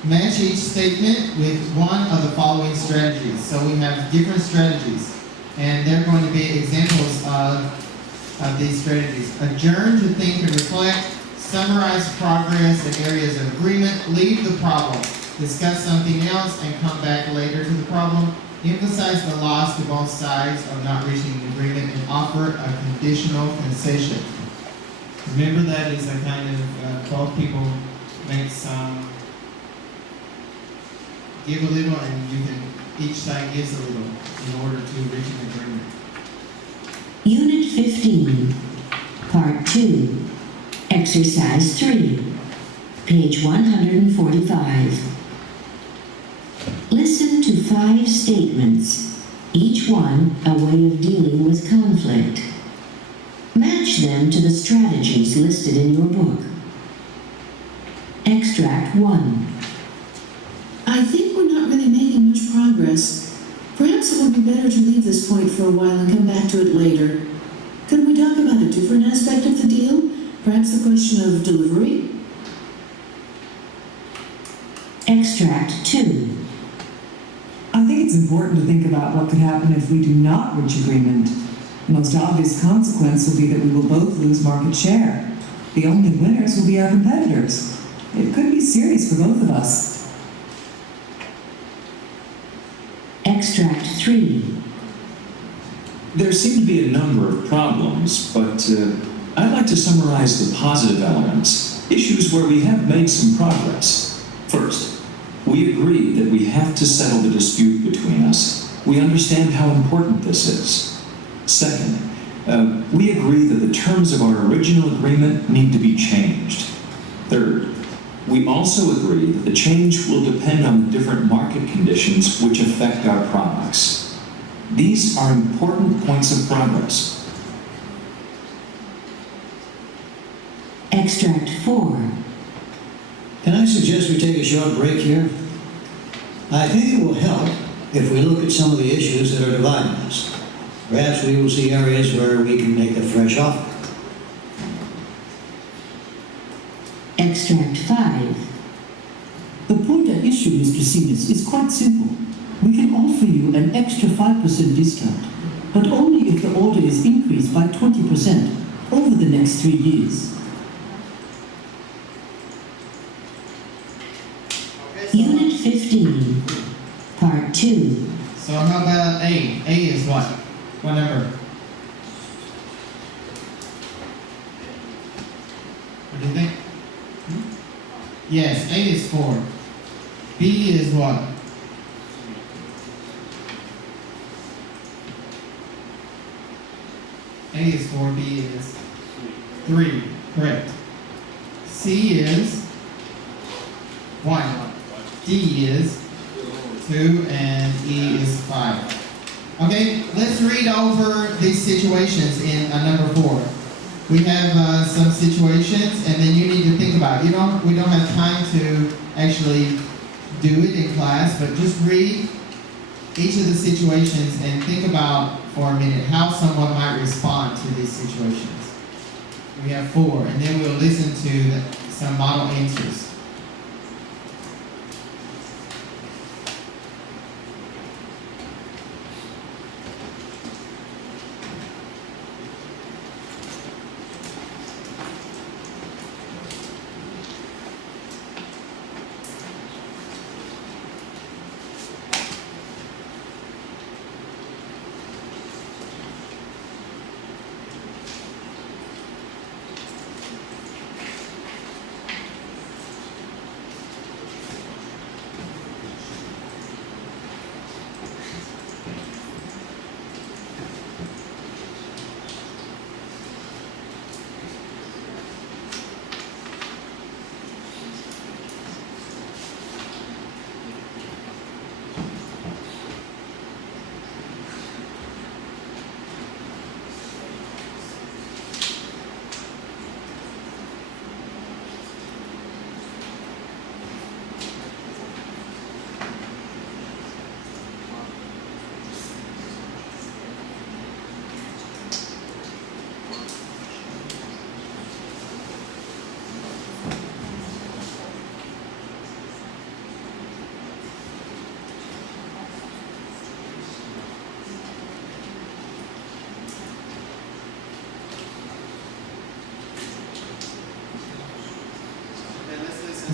Match each statement with one of the following strategies. So we have different strategies, and they're going to be examples of these strategies. Adjourn to think and reflect, summarize progress and areas of agreement, leave the problem, discuss something else and come back later to the problem, emphasize the loss to both sides of not reaching an agreement, and offer a conditional concession. Remember that is a kind of both people make some, give a little, and each side gives a little in order to reach an agreement. Unit 15, Part 2, Exercise 3, page 145. Listen to 5 statements, each one a way of dealing with conflict. Match them to the strategies listed in your book. Extract 1. I think we're not really making much progress. Perhaps it would be better to leave this point for a while and come back to it later. Could we talk about a different aspect of the deal? Perhaps the question of delivery? Extract 2. I think it's important to think about what could happen if we do not reach agreement. The most obvious consequence will be that we will both lose market share. The only winners will be our competitors. It could be serious for both of us. Extract 3. There seem to be a number of problems, but I'd like to summarize the positive elements, issues where we have made some progress. First, we agree that we have to settle the dispute between us. We understand how important this is. Second, we agree that the terms of our original agreement need to be changed. Third, we also agree that the change will depend on the different market conditions which affect our products. These are important points of progress. Extract 4. Can I suggest we take a short break here? I think it will help if we look at some of the issues that are dividing us. Perhaps we will see areas where we can make a fresh offer. Extract 5. The point at issue, Mr. Siemens, is quite simple. We can offer you an extra 5% discount, but only if the order is increased by 20% over the next 3 years. Unit 15, Part 2. So how about A? A is what? What number? What do you think? Yes, A is 4. B is what? A is 4, B is 3. Correct. C is 1. D is 2, and E is 5. Okay, let's read over these situations in number 4. We have some situations, and then you need to think about it. We don't have time to actually do it in class, but just read each of the situations and think about for a minute how someone might respond to these situations. We have 4, and then we'll listen to some model answers.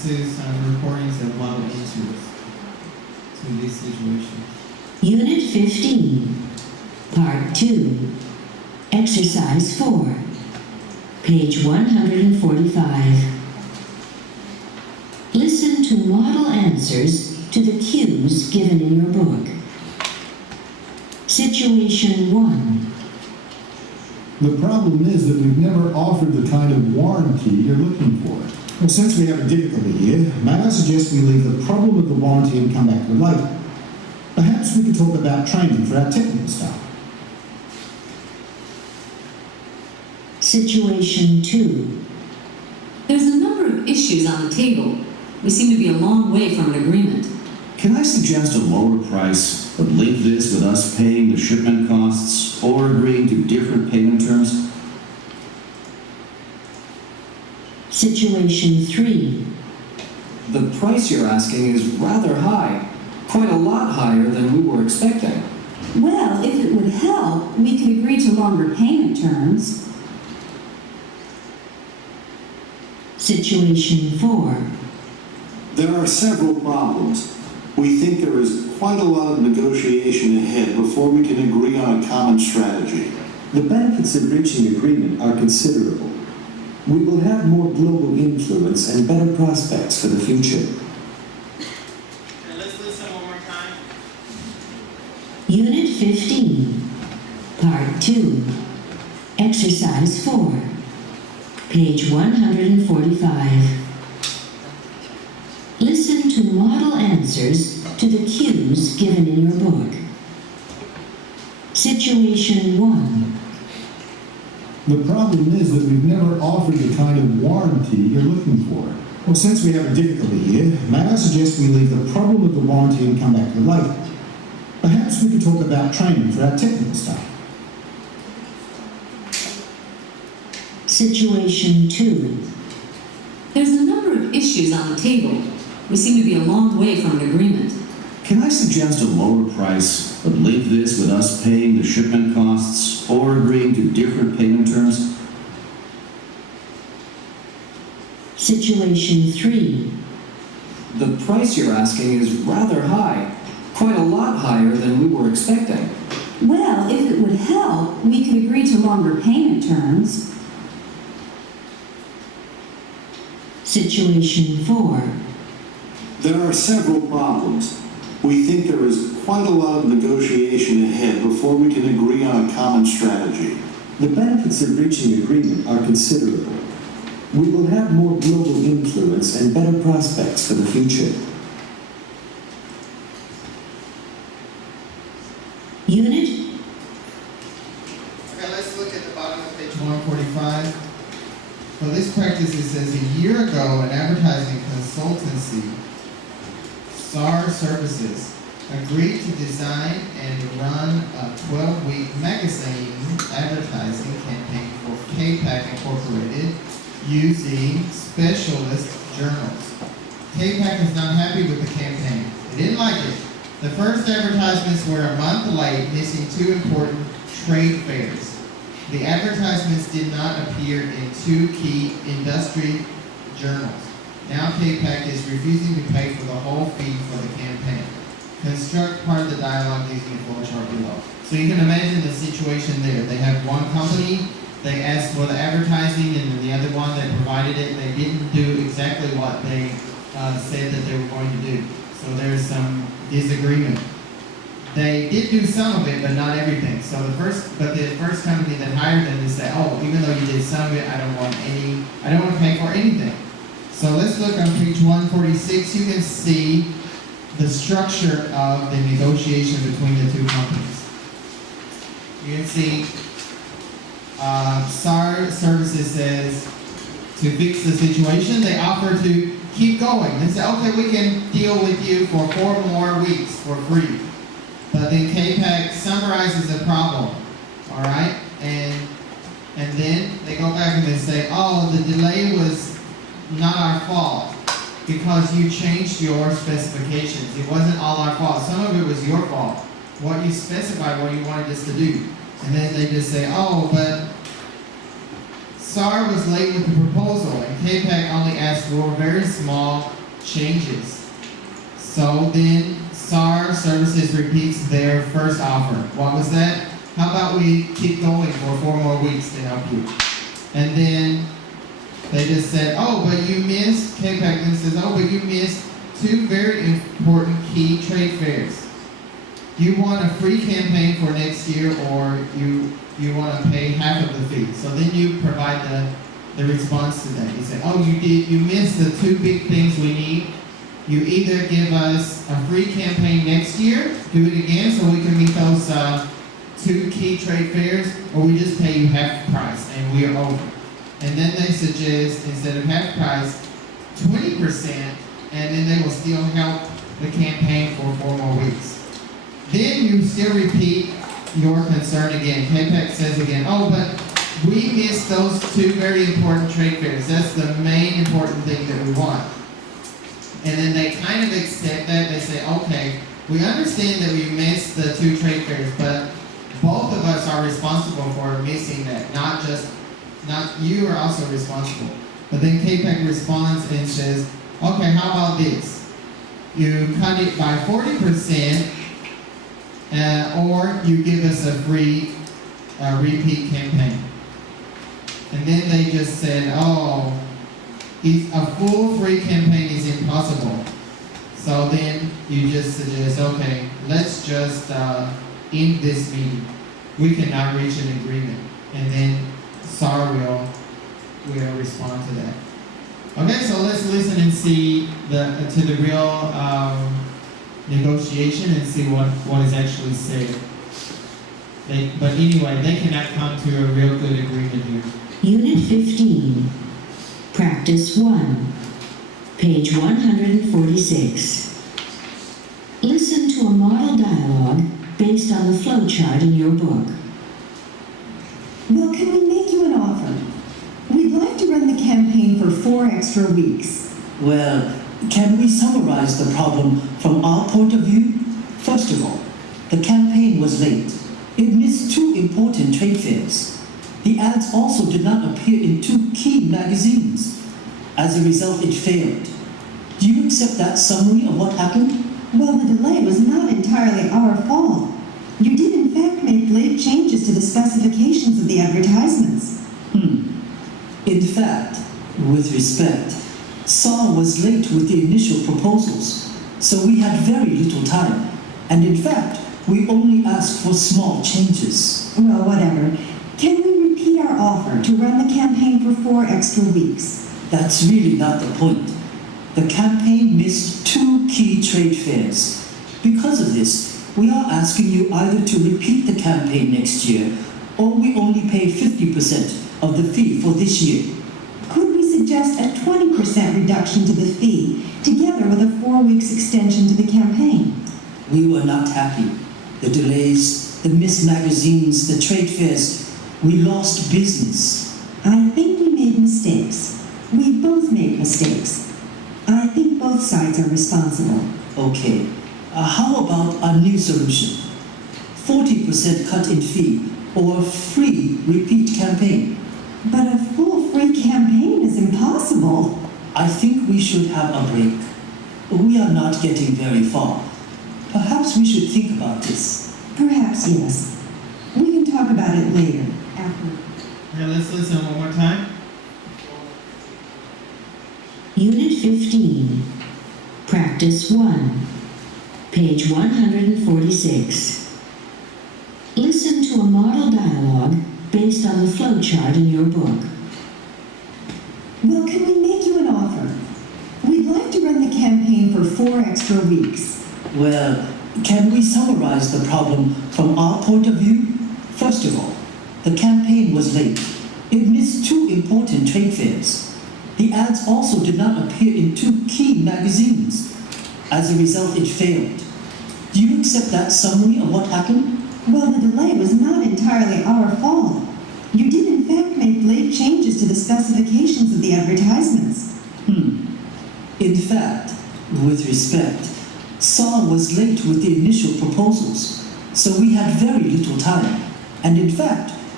to some recordings of model answers to this situation. Unit 15, Part 2, Exercise 4, page 145. Listen to model answers to the cues given in your book. Situation 1. The problem is that we've never offered the kind of warranty you're looking for. Well, since we have a difficulty here, may I suggest we leave the problem of the warranty and come back to it later? Perhaps we could talk about training for our technical staff. Situation 2. There's a number of issues on the table. We seem to be a long way from an agreement. Can I suggest a lower price, but link this with us paying the shipment costs or agreeing to different payment terms? Situation 3. The price you're asking is rather high, quite a lot higher than we were expecting. Well, if it would help, we could agree to longer payment terms. Situation 4. There are several problems. We think there is quite a lot of negotiation ahead before we can agree on a common strategy. The benefits of reaching agreement are considerable. We will have more global influence and better prospects for the future. And let's listen one more time. Unit 15, Part 2, Exercise 4, page 145. Listen to model answers to the cues given in your book. Situation 1. The problem is that we've never offered the kind of warranty you're looking for. Well, since we have a difficulty here, may I suggest we leave the problem of the warranty and come back to it later? Perhaps we could talk about training for our technical staff. Situation 2. There's a number of issues on the table. We seem to be a long way from an agreement. Can I suggest a lower price, but link this with us paying the shipment costs or agreeing to different payment terms? Situation 3. The price you're asking is rather high, quite a lot higher than we were expecting. Well, if it would help, we could agree to longer payment terms. Situation 4. There are several problems. We think there is quite a lot of negotiation ahead before we can agree on a common strategy. The benefits of reaching agreement are considerable. We will have more global influence and better prospects for the future. Unit. Okay, let's look at the bottom of page 145. For this practice, it says, a year ago, an advertising consultancy, SAR Services, agreed to design and run a 12-week magazine advertising campaign for KPAC Incorporated using specialist journals. KPAC is not happy with the campaign. They didn't like it. The first advertisements were a month late, missing 2 important trade fairs. The advertisements did not appear in 2 key industry journals. Now KPAC is refusing to pay for the whole fee for the campaign. Construct part of the dialogue using the flow chart below. So you can imagine the situation there. They have one company, they asked for the advertising, and then the other one that provided it, they didn't do exactly what they said that they were going to do. So there's some disagreement. They did do some of it, but not everything. So the first company that hired them, they say, oh, even though you did some of it, I don't want to pay for anything. So let's look on page 146. You can see the structure of the negotiation between the 2 companies. You can see SAR Services says to fix the situation, they offer to keep going. They say, okay, we can deal with you for 4 more weeks for free. But then KPAC summarizes the problem, all right? And then they go back and they say, oh, the delay was not our fault because you changed your specifications. It wasn't all our fault. Some of it was your fault. What you specified, what you wanted us to do. And then they just say, oh, but SAR was late with the proposal, and KPAC only asked for very small changes. So then SAR Services repeats their first offer. What was that? How about we keep going for 4 more weeks to help you? And then they just said, oh, but you missed, KPAC then says, oh, but you missed 2 very important key trade fairs. You want a free campaign for next year, or you want to pay half of the fee. So then you provide the response to that. You say, oh, you missed the 2 big things we need. You either give us a free campaign next year, do it again so we can meet those 2 key trade fairs, or we just pay you half price and we are over. And then they suggest, instead of half price, 20%, and then they will still help the campaign for 4 more weeks. Then you still repeat your concern again. KPAC says again, oh, but we missed those 2 very important trade fairs. That's the main important thing that we want. And then they kind of accept that. They say, okay, we understand that we missed the 2 trade fairs, but both of us are responsible for missing that. Not you are also responsible. But then KPAC responds and says, okay, how about this? You cut it by 40%, or you give us a free repeat campaign. And then they just said, oh, a full free campaign is impossible. So then you just suggest, okay, let's just end this meeting. We cannot reach an agreement. And then SAR will respond to that. Okay, so let's listen and see to the real negotiation and see what is actually said. But anyway, they cannot come to a real good agreement here. Unit 15, Practice 1, page 146. Listen to a model dialogue based on the flowchart in your book. Well, can we make you an offer? We'd like to run the campaign for 4 extra weeks. Well, can we summarize the problem from our point of view? First of all, the campaign was late. It missed 2 important trade fairs. The ads also did not appear in 2 key magazines. As a result, it failed. Do you accept that summary of what happened? Well, the delay was not entirely our fault. You did in fact make late changes to the specifications of the advertisements. In fact, with respect, SAR was late with the initial proposals, so we had very little time. And in fact, we only asked for small changes. Well, whatever. Can we repeat our offer to run the campaign for 4 extra weeks? That's really not the point. The campaign missed 2 key trade fairs. Because of this, we are asking you either to repeat the campaign next year, or we only pay 50% of the fee for this year. Could we suggest a 20% reduction to the fee, together with a 4 weeks extension to the campaign? We were not happy. The delays, the missed magazines, the trade fairs, we lost business. I think we made mistakes. We both made mistakes. I think both sides are responsible. Okay. How about a new solution? 40% cut in fee, or free repeat campaign. But a full free campaign is impossible. I think we should have a break. We are not getting very far. Perhaps we should think about this. Perhaps yes. We can talk about it later, after. Now let's listen one more time. Unit 15, Practice 1, page 146. Listen to a model dialogue based on the flowchart in your book. Well, can we make you an offer? We'd like to run the campaign for 4 extra weeks. Well, can we summarize the problem from our point of view? First of all, the campaign was late. It missed 2 important trade fairs. The ads also did not appear in 2 key magazines. As a result, it failed. Do you accept that summary of what happened? Well, the delay was not entirely our fault. You did in fact make late changes to the specifications of the advertisements. In fact, with respect, SAR was late with the initial proposals, so we had very little time. And in fact,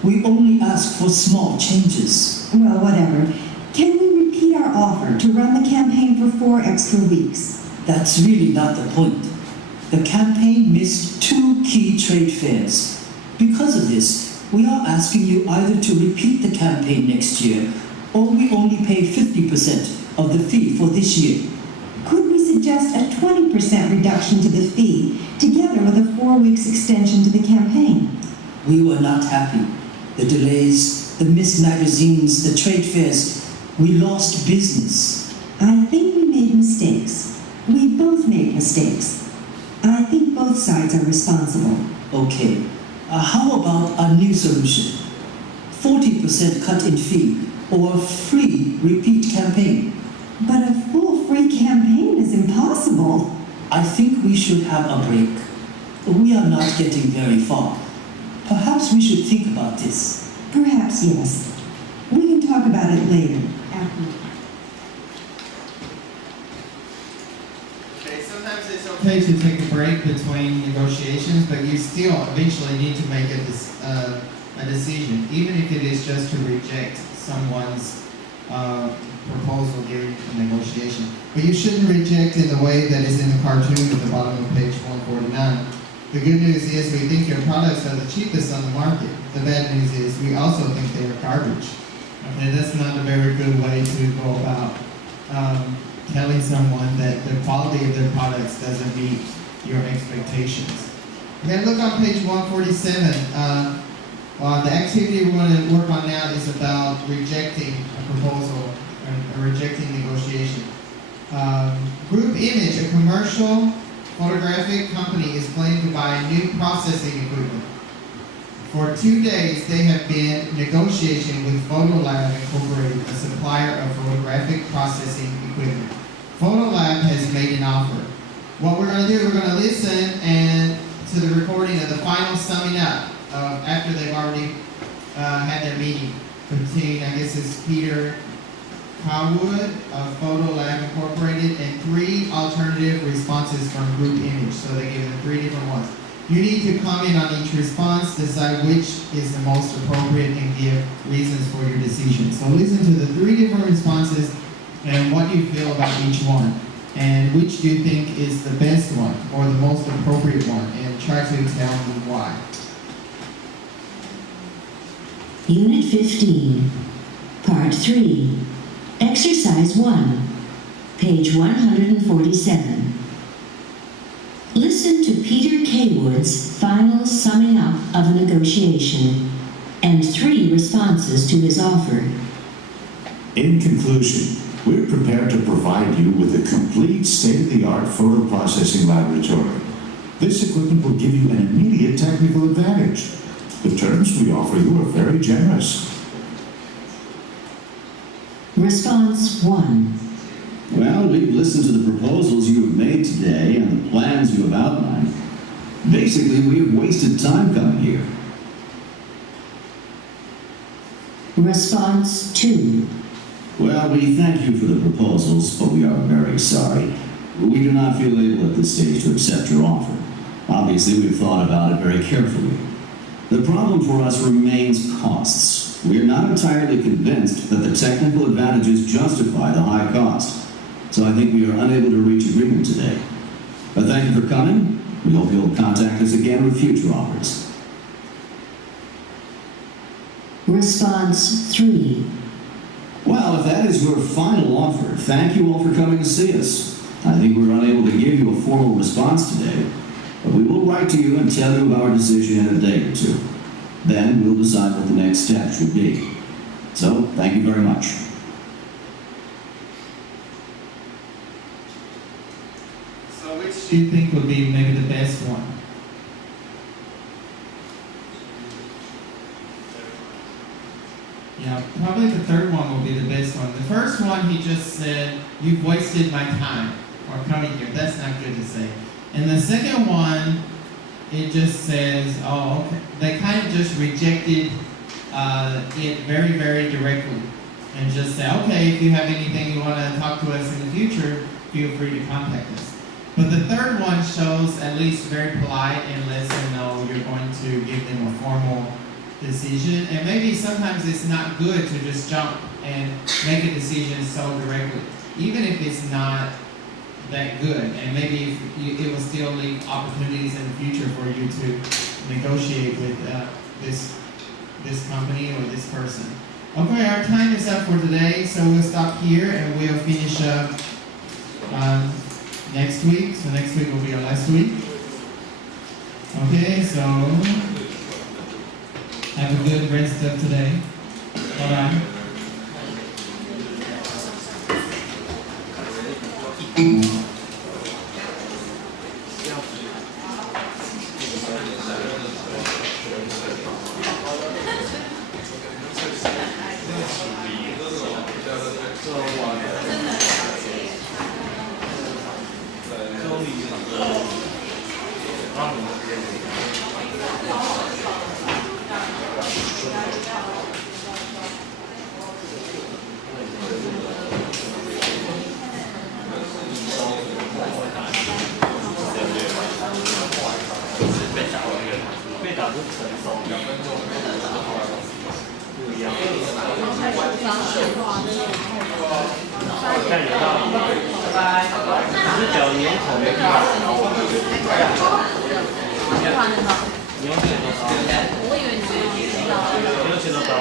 We only ask for small changes. Well, whatever. Can we repeat our offer to run the campaign for 4 extra weeks? That's really not the point. The campaign missed 2 key trade fairs. Because of this, we are asking you either to repeat the campaign next year, or we only pay 50% of the fee for this year. Could we suggest a 20% reduction to the fee, together with a 4 weeks extension to the campaign? We were not happy. The delays, the missed magazines, the trade fairs, we lost business. I think we made mistakes. We both made mistakes. I think both sides are responsible. Okay, how about a new solution? 40% cut in fee, or a free repeat campaign. But a full free campaign is impossible. I think we should have a break. We are not getting very far. Perhaps we should think about this. Perhaps yes. We can talk about it later. Okay, sometimes it's okay to take a break between negotiations, but you still eventually need to make a decision, even if it is just to reject someone's proposal during a negotiation. But you shouldn't reject in the way that is in the cartoon at the bottom of page 149. The good news is we think your products are the cheapest on the market. The bad news is we also think they are garbage. Okay, that's not a very good way to go about telling someone that the quality of their products doesn't meet your expectations. Okay, look on page 147. The activity we want to work on now is about rejecting a proposal or rejecting negotiation. Group Image, a commercial photographic company, is planning to buy new processing equipment. For 2 days, they have been negotiating with Photolab Incorporated, a supplier of photographic processing equipment. Photolab has made an offer. What we're going to do, we're going to listen to the recording of the final summing up after they've already had their meeting between, I guess it's Peter Cowwood of Photolab Incorporated, and 3 alternative responses from Group Image. So they gave them 3 different ones. You need to comment on each response, decide which is the most appropriate, and give reasons for your decision. So listen to the 3 different responses and what do you feel about each one, and which do you think is the best one or the most appropriate one, and try to tell me why. Unit 15, Part 3, Exercise 1, page 147. Listen to Peter Kaywood's final summing up of a negotiation and 3 responses to his offer. In conclusion, we're prepared to provide you with a complete state-of-the-art photo processing laboratory. This equipment will give you an immediate technical advantage. The terms we offer you are very generous. Response 1. Well, we've listened to the proposals you have made today and the plans you have outlined. Basically, we have wasted time coming here. Response 2. Well, we thank you for the proposals, but we are very sorry. We do not feel able at this stage to accept your offer. Obviously, we've thought about it very carefully. The problem for us remains costs. We are not entirely convinced that the technical advantages justify the high cost. So I think we are unable to reach agreement today. But thank you for coming. We hope you'll contact us again with future offers. Response 3. Well, if that is your final offer, thank you all for coming to see us. I think we're unable to give you a formal response today, but we will write to you and tell you of our decision in a day or 2. Then we'll decide what the next step should be. So, thank you very much. So which do you think would be maybe the best one? Yeah, probably the third one will be the best one. The first one, he just said, "You've wasted my time," or "coming here." That's not good to say. And the second one, it just says, "Oh, okay." They kind of just rejected it very, very directly, and just say, "Okay, if you have anything you want to talk to us in the future, feel free to contact us." But the third one shows at least very polite and lets them know you're going to give them a formal decision, and maybe sometimes it's not good to just jump and make a decision so directly, even if it's not that good, and maybe if it will still leave opportunities in the future for you to negotiate with this company or this person. Okay, our time is up for today, so we'll stop here and we'll finish up next week. So next week will be our last week. Okay, so have a good rest of today. Bye-bye.你用这个多少？